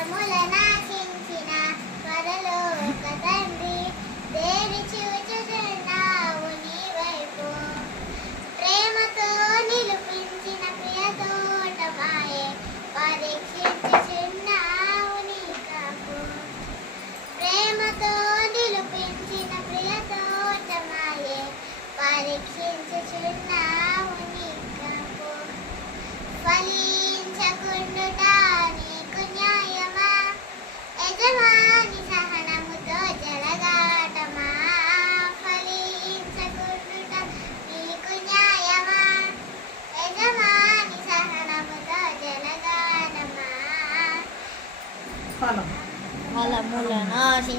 నాశించిన పరలోక తండ్రి దేవి చూచుచున్నావు నీ వైపు ప్రేమతో నిలిపించిన ప్రియ తోటమాయే పరీక్షించుచున్నావు నీ కాపు ప్రేమతో నిలిపించిన ప్రియ తోటమాయే పరీక్షించుచున్నావు నీ కాపు ఫలించకుండుట నీకు న్యాయమా యజమాని సహనముతో జలగాటమా ఫలించకుండుట నీకు న్యాయమా యజమాని సహనముతో జలగాటమా ఫలముల నాశి